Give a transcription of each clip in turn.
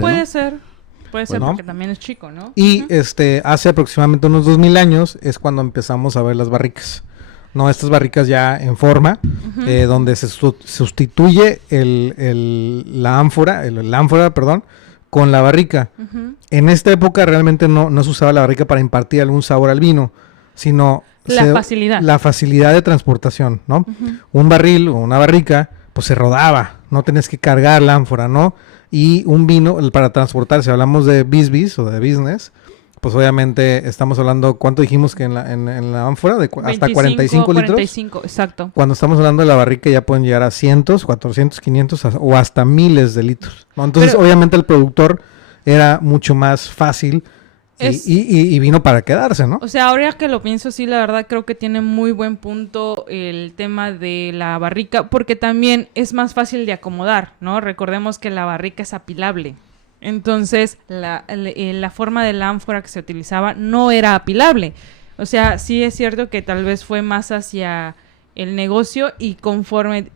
¿no? Puede ser Bueno. porque también es chico, ¿no? Y hace aproximadamente unos 2000 años es cuando empezamos a ver las barricas. No, estas barricas ya en forma, donde se sustituye la ánfora, perdón, con la barrica. En esta época realmente no se usaba la barrica para impartir algún sabor al vino, sino la facilidad de transportación, ¿no? Un barril o una barrica, pues se rodaba, no tenías que cargar la ánfora, ¿no? Y un vino, para transportar, si hablamos de bis o de business, pues obviamente estamos hablando, ¿cuánto dijimos que en la ánfora? Hasta 45 litros. 45, exacto. Cuando estamos hablando de la barrica ya pueden llegar a cientos, 400, 500 o hasta miles de litros, ¿no? Entonces obviamente el productor era mucho más fácil y vino para quedarse, ¿no? O sea, ahora que lo pienso, sí, la verdad creo que tiene muy buen punto el tema de la barrica, porque también es más fácil de acomodar, ¿no? Recordemos que la barrica es apilable. Entonces, la forma de la ánfora que se utilizaba no era apilable. O sea, sí es cierto que tal vez fue más hacia el negocio y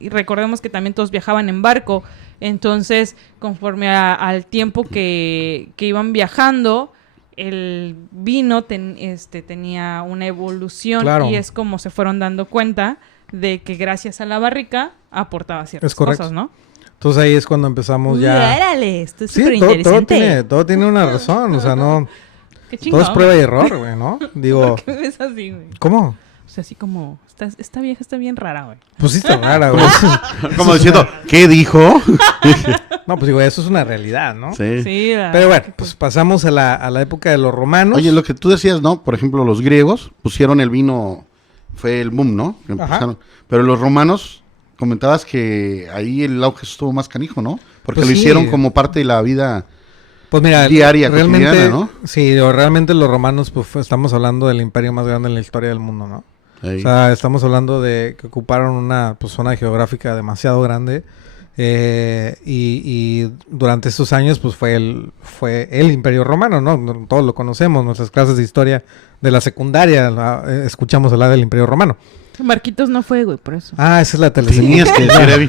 recordemos que también todos viajaban en barco. Entonces, conforme al tiempo que iban viajando, el vino tenía una evolución, claro. Y es como se fueron dando cuenta de que gracias a la barrica aportaba ciertas cosas, ¿no? Entonces ahí es cuando empezamos ya... ¡Órale! Esto es súper interesante. Todo tiene una razón, o sea, no... Qué chingón. Todo es prueba y error, güey, ¿no? Digo... ¿Por qué ves así, güey? ¿Cómo? O sea, así como... Esta vieja está bien rara, güey. Pues sí está rara, güey. Como diciendo, ¿qué dijo? No, pues digo, eso es una realidad, ¿no? Sí. Pero bueno, pues pasamos a la época de los romanos. Oye, lo que tú decías, ¿no? Por ejemplo, los griegos pusieron el vino... Fue el boom, ¿no? Pero los romanos... Comentabas que ahí el auge estuvo más canijo, ¿no? Porque pues lo hicieron como parte de la vida diaria, cotidiana, ¿no? Sí, realmente los romanos, pues estamos hablando del imperio más grande en la historia del mundo, ¿no? Ahí. O sea, estamos hablando de que ocuparon una zona geográfica demasiado grande y durante estos años, pues fue el imperio romano, ¿no? Todos lo conocemos, nuestras clases de historia de la secundaria escuchamos hablar del imperio romano. Marquitos no fue, güey, por eso. Ah, esa es la telesecundaria. Tenías que decir, Evi.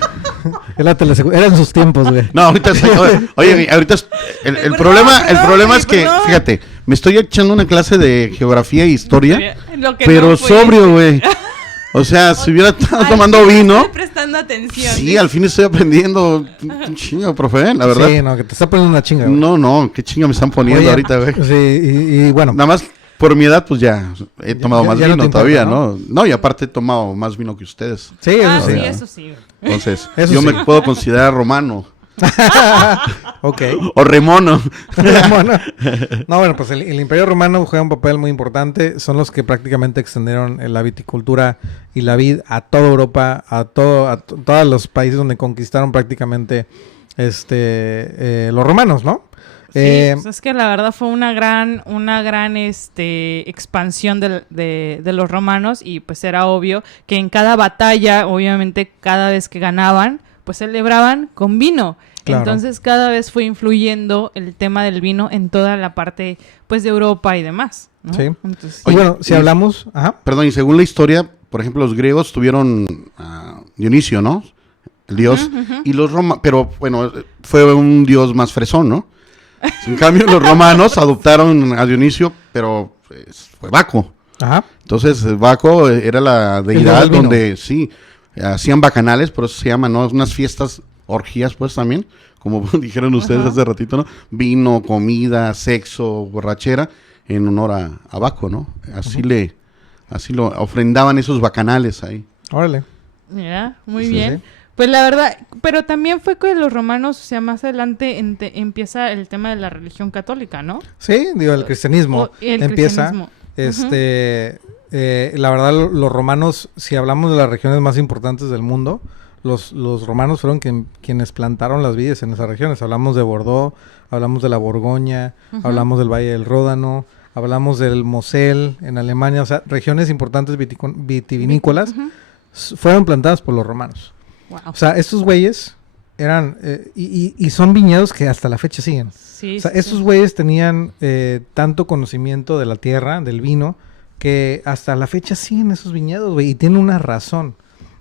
Es la telesecundaria. Eran sus tiempos, güey. No, ahorita... Oye, ahorita... El problema es que, fíjate, me estoy echando una clase de geografía e historia, pero no sobrio, güey. O sea, si hubiera estado tomando vino... Estoy prestando atención. Sí, al fin estoy aprendiendo. Chinga, profe, la verdad. Sí, no, que te está poniendo una chinga, güey. No, qué chinga me están poniendo ahorita, güey. Sí, y bueno. Nada más... Por mi edad, pues ya he tomado más vino no todavía, ¿no? No, y aparte he tomado más vino que ustedes. Sí, eso sí. Sí, eso sí. Entonces, yo me puedo considerar romano. Ok. O remono. No, bueno, pues el Imperio Romano juega un papel muy importante. Son los que prácticamente extendieron la viticultura y la vid a toda Europa, a todos los países donde conquistaron prácticamente los romanos, ¿no? Sí, pues es que la verdad fue una gran expansión de los romanos y pues era obvio que en cada batalla, obviamente cada vez que ganaban, pues celebraban con vino. Claro. Entonces cada vez fue influyendo el tema del vino en toda la parte pues de Europa y demás, ¿no? Sí. Entonces, y bueno, si hablamos... Ajá. Perdón, y según la historia, por ejemplo, los griegos tuvieron Dionisio, ¿no? El dios. Y los romanos, pero bueno, fue un dios más fresón, ¿no? En cambio, los romanos adoptaron a Dionisio, pero pues, fue Baco. Ajá. Entonces, Baco era la deidad donde sí hacían bacanales, por eso se llaman, ¿no? Unas fiestas, orgías, pues también, como dijeron ustedes hace ratito, ¿no? Vino, comida, sexo, borrachera, en honor a Baco, ¿no? Así lo ofrendaban esos bacanales ahí. Órale. Mira, muy bien. Sí. Pues la verdad, pero también fue que los romanos, o sea, más adelante empieza el tema de la religión católica, ¿no? Sí, digo, el cristianismo empieza. La verdad, los romanos, si hablamos de las regiones más importantes del mundo, los romanos fueron quienes plantaron las vides en esas regiones. Hablamos de Bordeaux, hablamos de la Borgoña, hablamos del Valle del Ródano, hablamos del Mosel en Alemania, o sea, regiones importantes vitivinícolas fueron plantadas por los romanos. Wow. O sea, estos güeyes eran, y son viñedos que hasta la fecha siguen. Sí, o sea, estos güeyes tenían tanto conocimiento de la tierra, del vino, que hasta la fecha siguen esos viñedos, güey, y tienen una razón,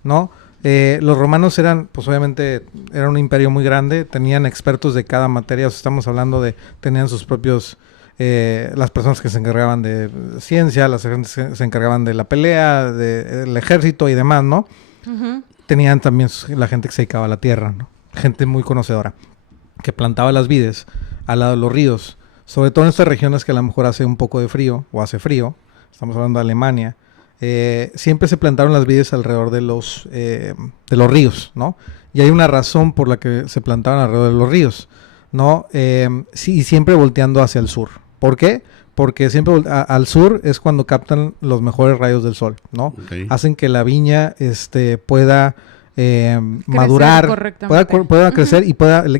¿no? Los romanos eran, pues obviamente, era un imperio muy grande, tenían expertos de cada materia, o sea, estamos hablando de, tenían sus propios, las personas que se encargaban de ciencia, las personas que se encargaban de la pelea, del ejército y demás, ¿no? Ujú. Tenían también la gente que se dedicaba a la tierra, ¿no? Gente muy conocedora, que plantaba las vides al lado de los ríos, sobre todo en estas regiones que a lo mejor hace un poco de frío, o hace frío, estamos hablando de Alemania. Siempre se plantaron las vides alrededor de los ríos, ¿no? Y hay una razón por la que se plantaban alrededor de los ríos, ¿no? Sí, y siempre volteando hacia el sur. ¿Por qué? Porque siempre al sur es cuando captan los mejores rayos del sol, ¿no? Okay. Hacen que la viña pueda madurar, correctamente. pueda crecer y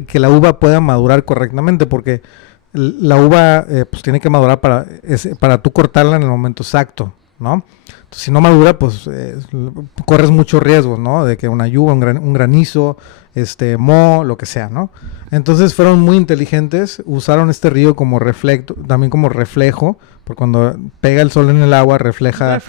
que la uva pueda madurar correctamente, porque la uva pues tiene que madurar para tú cortarla en el momento exacto, ¿no? Entonces, si no madura, pues corres muchos riesgos, ¿no? De que una lluvia, un granizo, moho, lo que sea, ¿no? Entonces fueron muy inteligentes, usaron este río como también como reflejo, porque cuando pega el sol en el agua refleja la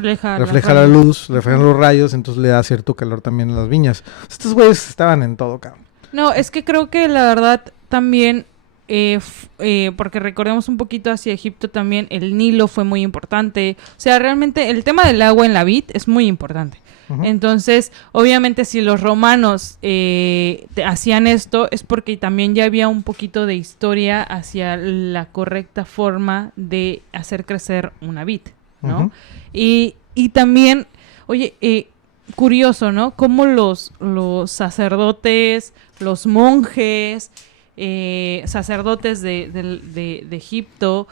luz, refleja los rayos, entonces le da cierto calor también a las viñas. Estos güeyes estaban en todo, cabrón. No, es que creo que la verdad también, porque recordemos un poquito hacia Egipto también, el Nilo fue muy importante. O sea, realmente el tema del agua en la vid es muy importante. Uh-huh. Entonces, obviamente si los romanos hacían esto es porque también ya había un poquito de historia hacia la correcta forma de hacer crecer una vid, ¿no? Uh-huh. Y también, oye, curioso, ¿no? Cómo los sacerdotes, los monjes, sacerdotes de Egipto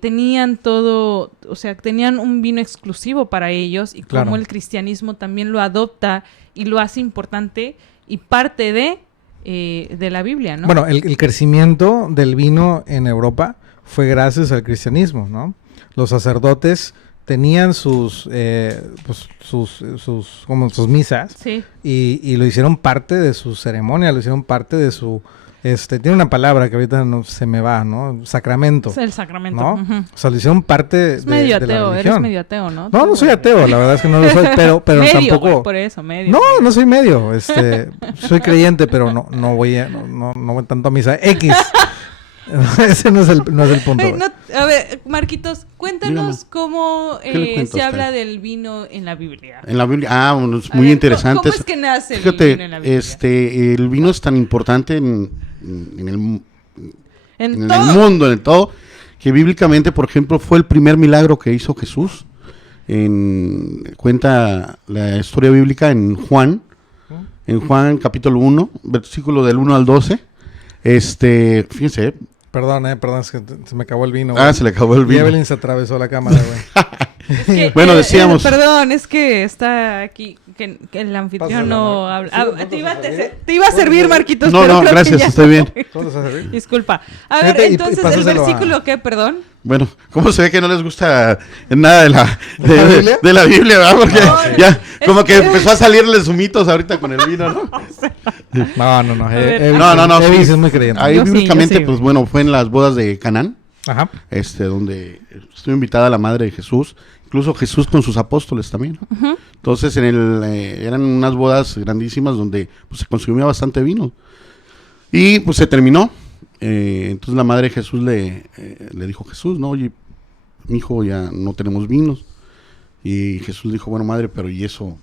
tenían todo, o sea, tenían un vino exclusivo para ellos, y claro, como el cristianismo también lo adopta y lo hace importante y parte de la Biblia, ¿no? Bueno, el crecimiento del vino en Europa fue gracias al cristianismo, ¿no? Los sacerdotes tenían sus misas, sí, y lo hicieron parte de su ceremonia, lo hicieron parte de su tiene una palabra que ahorita no se me va, ¿no? Sacramento. Es el sacramento. ¿No? Uh-huh. O sea, lo hicieron parte es medio de ateo, la religión. Eres medio ateo, ¿no? No soy ateo, la verdad es que no lo soy, pero medio, tampoco. Por eso, medio. No soy medio, soy creyente, pero no voy tanto a misa. X. Ese no es el punto. Ay, a ver, Marquitos, cuéntanos cómo se habla del vino en la Biblia. En la Biblia, bueno, es muy interesante. ¿Cómo es que nace el vino en la Biblia? El vino es tan importante en el mundo, en todo, que bíblicamente, por ejemplo, fue el primer milagro que hizo Jesús. Cuenta la historia bíblica en Juan capítulo 1, versículo del 1 al 12. Fíjense. Perdón, es que se me acabó el vino. Se le acabó el vino. Y Evelyn se atravesó la cámara, güey. Es que, bueno, decíamos. Perdón, es que está aquí, que el anfitrión no habla. Te iba a servir, Marquitos. No, gracias, estoy bien. Disculpa. A ver, entonces, ¿el versículo qué, perdón? Bueno, ¿cómo se ve que no les gusta nada de la Biblia, ¿verdad? Porque ya, como que empezó a salirles humitos ahorita con el vino, ¿no? No. Sí, es muy creyente. Ahí bíblicamente, pues bueno, fue en las bodas de Canaán. Ajá. Donde estuvo invitada la madre de Jesús, incluso Jesús con sus apóstoles también, ¿no? Uh-huh. Entonces eran unas bodas grandísimas donde pues, se consumía bastante vino. Y pues se terminó. Entonces la madre de Jesús le dijo a Jesús, no, oye, mijo, ya no tenemos vinos. Y Jesús dijo, bueno, madre, pero y eso,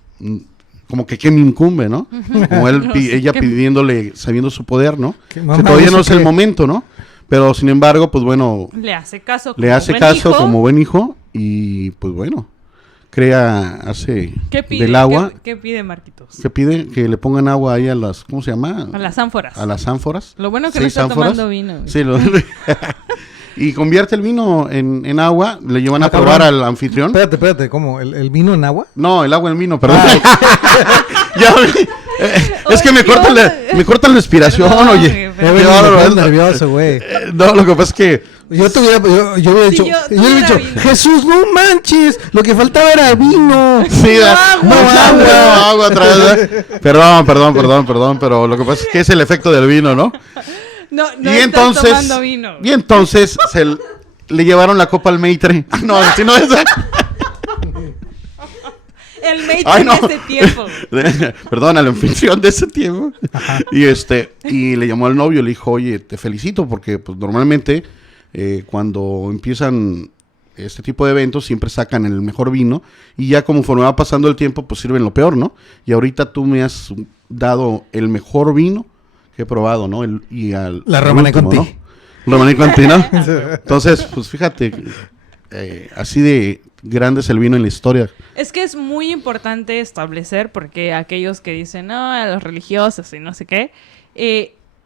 como que qué me incumbe, ¿no? Uh-huh. Como ella pidiéndole, sabiendo su poder, ¿no? Todavía no es el momento, ¿no? Pero sin embargo, pues bueno, le hace caso como buen hijo, y pues bueno, hace del agua. ¿Qué pide Marquitos? ¿Qué pide? Que le pongan agua ahí a las, ¿cómo se llama? A las ánforas. A las ánforas. Lo bueno que no está tomando vino. Sí, y convierte el vino en agua, le llevan a probar al anfitrión. Espérate, ¿cómo? ¿El vino en agua? No, el agua en vino, perdón. Ya es que me cortan la respiración, oye. Me nervioso, güey. No, lo que pasa es que yo hubiera dicho, Jesús, no manches, lo que faltaba era vino. Sí, agua otra vez. Perdón, pero lo que pasa es que es el efecto del vino, ¿no? No entonces, tomando vino. Y entonces le llevaron la copa al maitre. No, si no es. El mate Ay, no. de ese tiempo. Perdón, al anfitrión de ese tiempo. Y le llamó al novio, le dijo, oye, te felicito porque pues normalmente cuando empiezan este tipo de eventos siempre sacan el mejor vino y ya conforme va pasando el tiempo pues sirven lo peor, ¿no? Y ahorita tú me has dado el mejor vino que he probado, ¿no? La Romanée Conti. ¿no? Romanée Conti, ¿no? Entonces, pues fíjate, así de grande es el vino en la historia. Es que es muy importante establecer, porque aquellos que dicen, no, a los religiosos y no sé qué,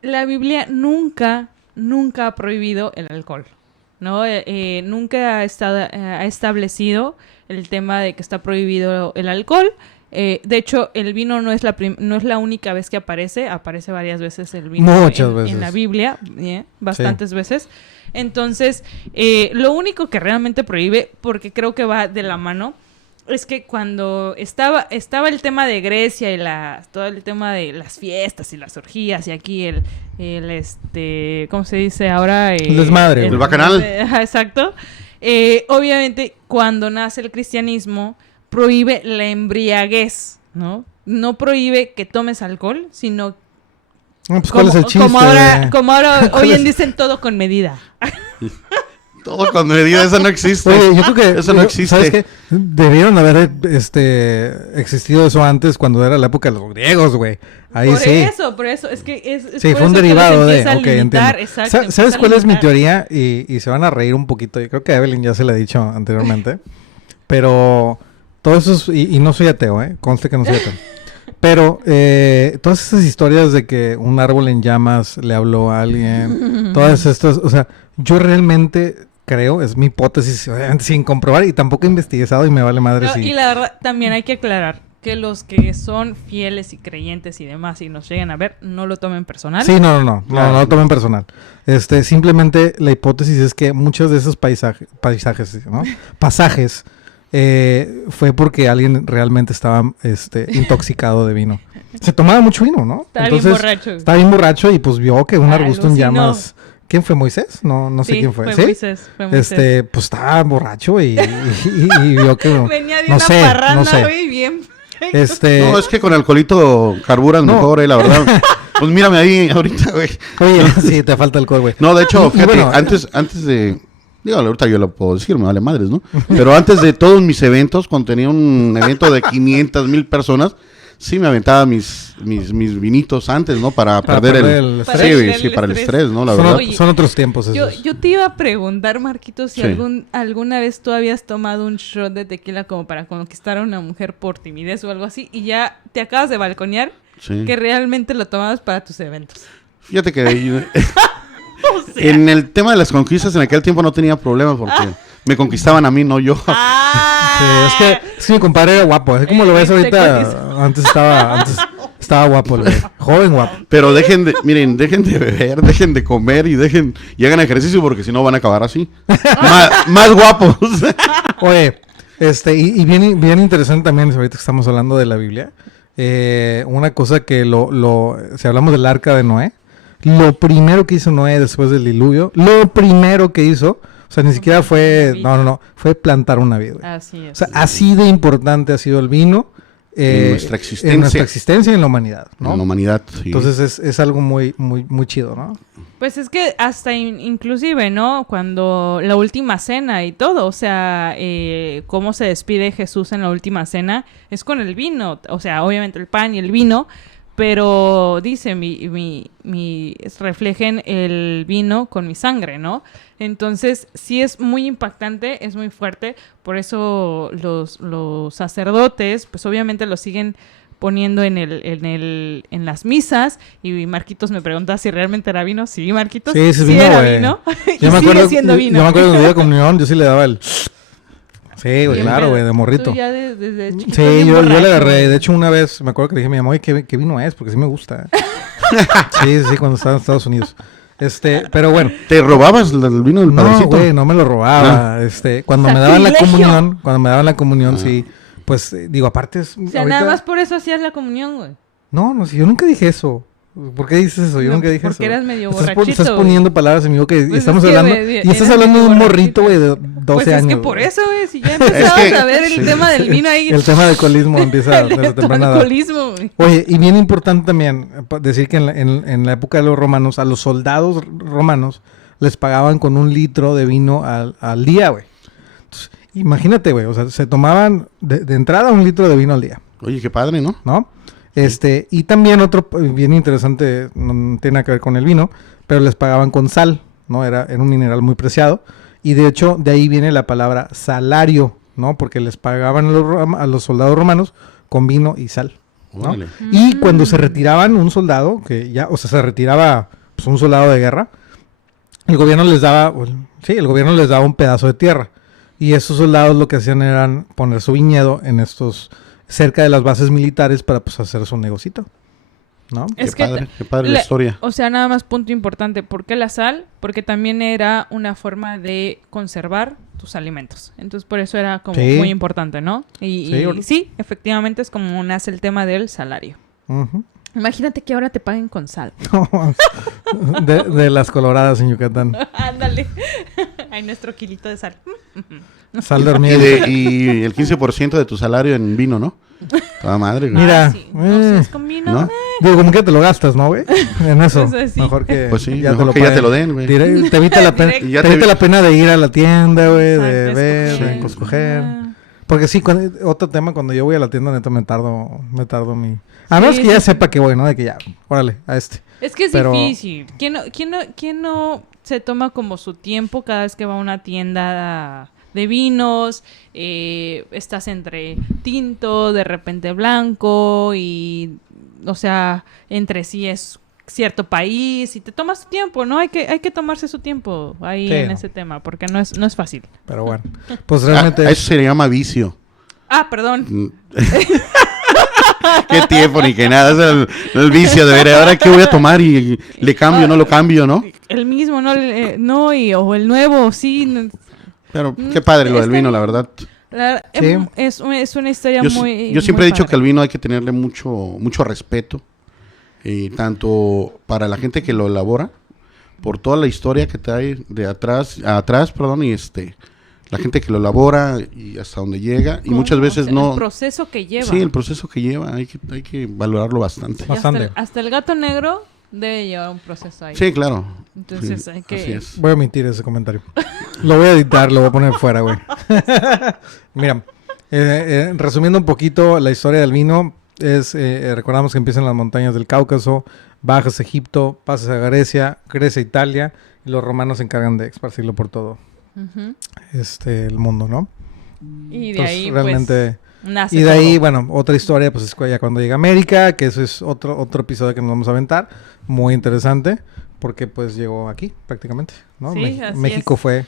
la Biblia nunca ha prohibido el alcohol, ¿no? Nunca ha establecido el tema de que está prohibido el alcohol. De hecho, el vino no es la única vez que aparece varias veces el vino Muchas veces. en la Biblia, bastantes veces. Entonces, lo único que realmente prohíbe, porque creo que va de la mano, es que cuando estaba el tema de Grecia y todo el tema de las fiestas y las orgías y aquí ¿cómo se dice ahora? El desmadre. El bacanal. Exacto. Obviamente, cuando nace el cristianismo, prohíbe la embriaguez, ¿no? No prohíbe que tomes alcohol, sino pues, ¿cuál es el chiste? Como ahora hoy en dicen todo con medida. Todo con medida, eso no existe. Oye, yo creo que eso no existe. ¿Sabes qué? Debieron haber existido eso antes cuando era la época de los griegos, güey. Ahí Por eso, es que es sí, por fue un eso que derivado los de... empieza a Ok, limitar, entiendo. exacto, ¿Sabes cuál es mi limitar. teoría? Y se van a reír un poquito. Yo creo que a Evelyn ya se la he dicho anteriormente. Pero todo eso es... Y no soy ateo, conste que no soy ateo. Pero todas esas historias de que un árbol en llamas le habló a alguien, todas estas... O sea, yo realmente... creo, es mi hipótesis, obviamente sin comprobar y tampoco he investigado y me vale madre No, si... Y la verdad, también hay que aclarar que los que son fieles y creyentes y demás y nos lleguen a ver, no lo tomen personal. Sí, no lo tomen personal. Simplemente la hipótesis es que muchos de esos paisajes, ¿no? Pasajes, fue porque alguien realmente estaba intoxicado de vino. Se tomaba mucho vino, ¿no? Estaba bien borracho. Estaba bien borracho y pues vio que un arbusto en alucinó. llamas... ¿Quién fue? ¿Moisés? No sé quién fue. ¿Sí? Moisés, fue Moisés. Pues estaba borracho y vio que... Venía de no una sé, parranda, no sé. güey, bien. No, es que con alcoholito carburan mejor, la verdad. Pues mírame ahí ahorita, güey. Oye, sí, te falta alcohol, güey. No, de hecho, fíjate, bueno, antes de... Digo, ahorita yo lo puedo decir, me vale madres, ¿no? Pero antes de todos mis eventos, cuando tenía un evento de 500,000 personas, sí me aventaba mis vinitos antes, ¿no? Para perder el estrés. Sí, para el estrés, ¿no? La verdad. Oye, son otros tiempos esos. Yo te iba a preguntar, Marquitos, si Sí. alguna vez tú habías tomado un shot de tequila como para conquistar a una mujer por timidez o algo así y ya te acabas de balconear Sí. que realmente lo tomabas para tus eventos. Fíjate que O sea, en el tema de las conquistas en aquel tiempo no tenía problemas porque me conquistaban a mí, no yo. Sí, es que mi compadre era guapo. Así como lo ves ahorita, antes estaba guapo, güey. Joven guapo. Pero dejen de beber, dejen de comer y hagan ejercicio porque si no van a acabar así. más guapos. Oye, y bien interesante también, ahorita que estamos hablando de la Biblia, una cosa que si hablamos del arca de Noé, lo primero que hizo Noé después del diluvio, o sea, ni siquiera fue, fue plantar una vid. así es. O sea, así de importante ha sido el vino En nuestra existencia. en nuestra existencia y en la humanidad, ¿no? En la humanidad, sí. Entonces es algo muy, muy, muy chido, ¿no? Pues es que hasta inclusive, ¿no? Cuando la última cena y todo, o sea, cómo se despide Jesús en la última cena es con el vino, o sea, obviamente el pan y el vino, pero dice, reflejen el vino con mi sangre, ¿no? Entonces, sí es muy impactante, es muy fuerte, por eso los sacerdotes, pues obviamente lo siguen poniendo en las misas, y Marquitos me pregunta si realmente era vino. Sí, Marquitos, Sí, sí vino, era güey. vino, y Yo me sigue acuerdo, siendo vino. Yo me acuerdo que en el día de comunión yo sí le daba el... Sí, güey, Bien claro, pedo. güey, de morrito. Tú ya desde chiquito Sí, bien yo le borracho, agarré. güey. De hecho, una vez me acuerdo que le dije a mi mamá, oye, ¿qué vino es? Porque sí me gusta. Sí, cuando estaba en Estados Unidos. Pero bueno. ¿Te robabas el vino del No, padrecito? güey, no me lo robaba. Cuando me daban la ¡Sacrilegio! comunión, sí. Pues, digo, aparte es... O sea, nada más por eso hacías la comunión, güey. No, si yo nunca dije eso. ¿Por qué dices eso? Yo No, nunca dije porque eso. eras medio Estás borrachito, poniendo palabras en mi boca y Pues estamos es que hablando... y Y estás eras hablando de un medio morrito, güey, de 12 Pues años. es que güey. por eso, güey, si ya empezabas que- a ver el sí. tema del vino ahí. El tema del alcoholismo empieza desde temprana edad. alcoholismo, güey. Oye, y bien importante también decir que en la época de los romanos, a los soldados romanos les pagaban con 1 litro de vino al día, güey. Entonces, imagínate, güey, o sea, se tomaban de entrada 1 litro de vino al día, Oye, qué padre, ¿no? ¿no? Y también otro bien interesante, no tiene nada que ver con el vino, pero les pagaban con sal, ¿no? Era un mineral muy preciado. Y de hecho, de ahí viene la palabra salario, ¿no? Porque les pagaban a los soldados romanos con vino y sal, ¿no? Órale. Y cuando se retiraban un soldado, que ya, o sea, se retiraba pues, un soldado de guerra, el gobierno les daba un pedazo de tierra. Y esos soldados lo que hacían eran poner su viñedo cerca de las bases militares para pues hacer su negocito, ¿no? Es Qué padre la historia. O sea, nada más punto importante. ¿Por qué la sal? Porque también era una forma de conservar tus alimentos. Entonces, por eso era como Sí. muy importante, ¿no? Y sí, efectivamente es como nace el tema del salario. Ujú. Imagínate que ahora te paguen con sal. de las coloradas en Yucatán. Ándale. Hay nuestro kilito de sal. Sal de Y, hormiga. y el 15% de tu salario en vino, ¿no? Toda madre, güey. Mira, Sí. No sé, es con vino. ¿No? Digo, como que te lo gastas, ¿no, güey? En eso. Pues sí. Mejor que Pues sí, mejor que ya paguen. te lo den, güey. Te evita la pena, Directo. Y ya te te evita vi- la pena de ir a la tienda, güey, de Exacto, ver, escoger. de escoger. Ah. Porque sí, otro tema, cuando yo voy a la tienda, neta, me tardo mi... A menos Sí, que ya sí. sepa que voy, ¿no? De que ya, órale, a este. Es que es Pero- difícil. ¿Quién no se toma como su tiempo cada vez que va a una tienda de vinos? Estás entre tinto, de repente blanco y, o sea, entre sí es cierto país y te tomas tu tiempo, ¿no? Hay que tomarse su tiempo ahí Sí, en no. ese tema porque no es fácil. Pero bueno, pues realmente... A eso se le llama vicio. Ah, perdón. Mm. Qué tiempo ni que nada. Es el vicio de ver ahora qué voy a tomar y le cambio, no lo cambio, ¿no? El mismo, ¿no? No, o el nuevo, sí. Pero qué padre lo del Está vino, bien. la verdad. Sí. Es una historia Yo, muy... yo siempre muy he dicho padre. que al vino hay que tenerle mucho respeto. Tanto para la gente que lo elabora, por toda la historia que trae de atrás, perdón, y la gente que lo elabora y hasta donde llega. Y ¿Cómo? muchas O veces sea, no... El proceso que lleva. Sí, el proceso que lleva, hay que valorarlo bastante. Y hasta Bastante. hasta el gato negro debe llevar un proceso ahí. Sí, claro. Entonces Sí, hay que... así es. Voy a omitir ese comentario. Lo voy a editar, lo voy a poner fuera, güey. Mira, resumiendo un poquito la historia del vino, recordamos que empieza en las montañas del Cáucaso, bajas a Egipto, pasas a Grecia, Grecia a Italia, y los romanos se encargan de esparcirlo por todo Ujú. el mundo, ¿no? Y de Entonces, ahí, realmente... pues, nace Y de ahí, todo. bueno, otra historia, pues es ya cuando llega América, que eso es otro episodio que nos vamos a aventar, muy interesante, porque pues llegó aquí prácticamente, ¿no? Sí, así México es.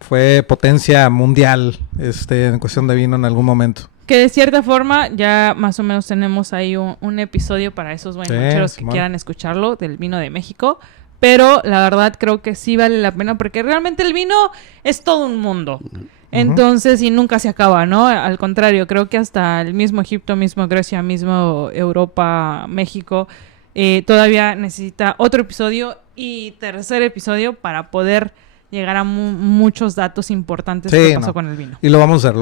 fue potencia mundial, en cuestión de vino en algún momento. Que de cierta forma ya más o menos tenemos ahí un episodio para esos buenanocheros que Simón. quieran escucharlo del vino de México. Pero la verdad creo que sí vale la pena porque realmente el vino es todo un mundo. Entonces, y nunca se acaba, ¿no? Al contrario, creo que hasta el mismo Egipto, mismo Grecia, mismo Europa, México, todavía necesita otro episodio y tercer episodio para poder llegar a muchos datos importantes Sí, que pasó no. con el vino. Y lo vamos a hacer.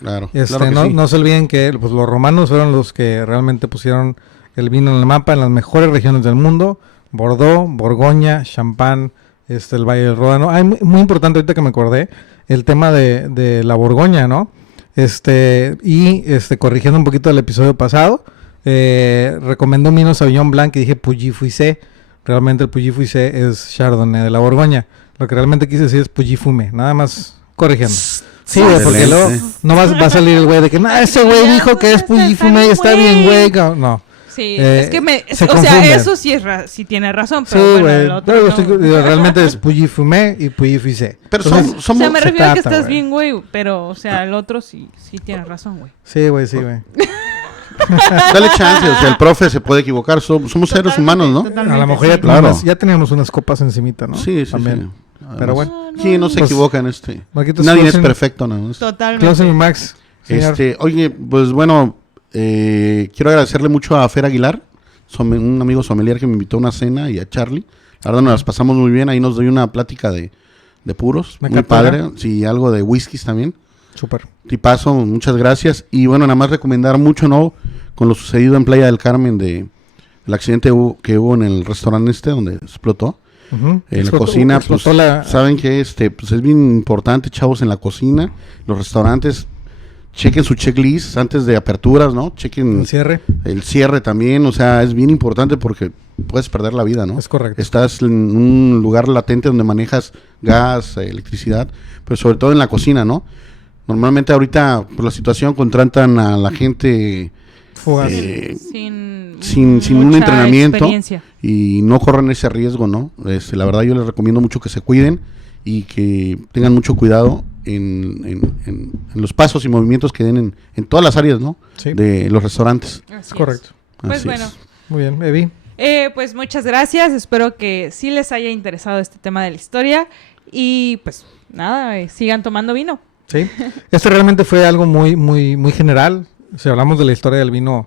Claro, claro que no, sí. no se olviden que pues, los romanos fueron los que realmente pusieron el vino en el mapa en las mejores regiones del mundo. Bordeaux, Borgoña, Champán, el Valle del Ródano. Muy importante ahorita que me acordé, el tema de la Borgoña, ¿no? Corrigiendo un poquito el episodio pasado, recomendé un vino Sauvignon Blanc y dije Puyi Fuisé. Realmente el Puyi Fuisé es Chardonnay de la Borgoña. Lo que realmente quise decir es Puyi Fumé, nada más corrigiendo. Sí, güey, porque luego no va a salir el güey de que, no, ese güey dijo que es Puyi Fumé y está bien, güey. No. Sí, Eh, es que se o sea, confunden. eso sí sí tiene razón, pero Sí, bueno, güey. el otro Pero no. realmente es Puyi Fumé y Puyi Fuisé. Pero Entonces, O somos... sea, me se refiero a que trata, estás güey. bien, güey, pero, o sea, el otro sí tiene razón, güey. Sí, güey, sí, güey. Dale chance, o sea, el profe se puede equivocar. Somos seres humanos, ¿no? Totalmente, A lo mejor ya, sí. Claro. ya teníamos unas copas encimita, ¿no? Sí, sí, También. sí. Pero Además, bueno. ¿quién no se Pues, equivoca en Marquitos, Nadie es closing- perfecto, ¿no? Totalmente. Closing Max. Señor. Oye, pues bueno, quiero agradecerle mucho a Fer Aguilar un amigo sommelier que me invitó a una cena y a Charlie. La verdad nos las pasamos muy bien, ahí nos dio una plática de puros, muy padre, sí, algo de whiskies también. Súper. Tipazo, muchas gracias. Y bueno, nada más recomendar mucho, ¿no? Con lo sucedido en Playa del Carmen el accidente que hubo en el restaurante donde explotó. En la cocina, pues, saben que pues es bien importante, chavos, en la cocina, los restaurantes, chequen su checklist antes de aperturas, ¿no? Chequen el cierre también, o sea, es bien importante porque puedes perder la vida, ¿no? Es correcto. Estás en un lugar latente donde manejas gas, electricidad, pero sobre todo en la cocina, ¿no? Normalmente ahorita, por la situación, contratan a la gente sin un entrenamiento y no corren ese riesgo, ¿no? La verdad yo les recomiendo mucho que se cuiden y que tengan mucho cuidado en los pasos y movimientos que den en todas las áreas, ¿no? Sí. De los restaurantes. Es correcto. Pues bueno. Muy bien, Evi. Pues muchas gracias, espero que sí les haya interesado este tema de la historia y pues nada, sigan tomando vino. Sí, realmente fue algo muy, muy, muy general. Si hablamos de la historia del vino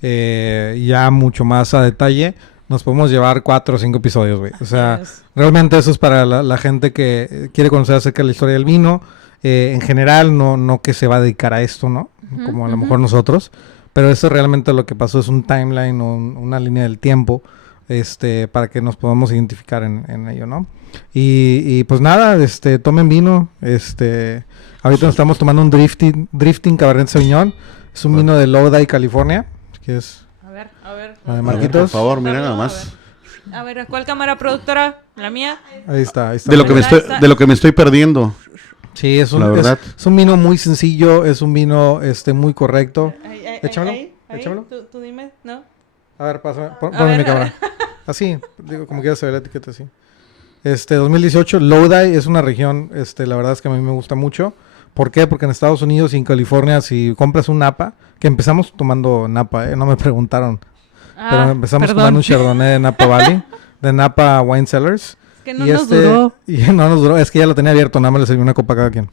ya mucho más a detalle, nos podemos llevar 4 o 5 episodios, güey. O sea, realmente eso es para la gente que quiere conocer acerca de la historia del vino. En general, no que se va a dedicar a esto, ¿no? Como a lo mejor nosotros. Pero eso realmente lo que pasó es un timeline o una línea del tiempo para que nos podamos identificar en ello, ¿no? Y pues nada, tomen vino. Ahorita nos estamos tomando un Drifting Cabernet Sauvignon. Es un vino de Lodi, California. ¿Qué es? A ver. La de Marquitos. Por favor, miren nada más. A ver, ¿cuál cámara productora? ¿La mía? Ahí está. De lo que me estoy perdiendo. Sí, es un vino muy sencillo, es un vino muy correcto. Échamelo. ¿Tú dime, ¿no? A ver, pásame, ponme mi cámara. Así, digo, como quieras saber la etiqueta así. 2018, Lodi es una región, la verdad es que a mí me gusta mucho. ¿Por qué? Porque en Estados Unidos y en California, si compras un Napa, que empezamos tomando Napa, no me preguntaron, pero empezamos tomando un Chardonnay de Napa Valley, de Napa Wine Cellars. Que no nos duró. Y no nos duró, es que ya lo tenía abierto, nada más le serví una copa a cada quien.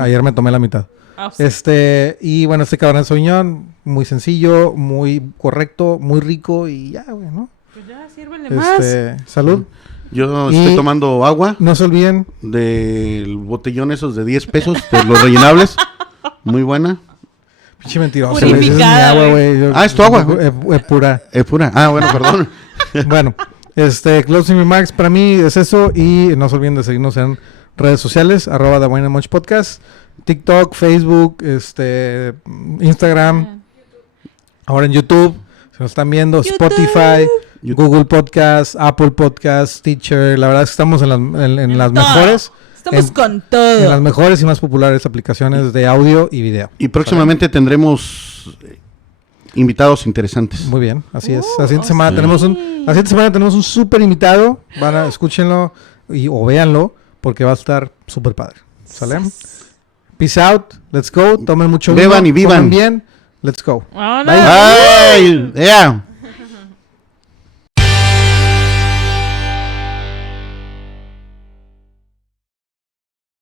Ayer me tomé la mitad. Y bueno, Cabernet Sauvignon, muy sencillo, muy correcto, muy rico y ya, güey, ¿no? Pues ya, sírvele más. Salud. Yo estoy tomando agua. No se olviden. Del botellón esos de 10 pesos, de los rellenables. Muy buena. Pinche mentiroso. Purificada, agua, güey. Es tu agua. Es pura. Es pura. Bueno, perdón. Bueno, closing remarks para mí es eso. Y no se olviden de seguirnos en redes sociales, @The Wine and Munch Podcast, TikTok, Facebook, Instagram, ahora en YouTube, se nos están viendo, Spotify, Google Podcast, Apple Podcast, Teacher. La verdad es que estamos en las mejores. Estamos con todo. En las mejores y más populares aplicaciones de audio y video. Y próximamente tendremos invitados interesantes. Muy bien, así es. La siguiente semana tenemos un súper invitado. Escúchenlo o véanlo porque va a estar súper padre. ¿Sale? Peace out. Let's go. Tomen mucho vino. Beban y vivan. Coman bien. Let's go. Oh, no. Bye. Yeah.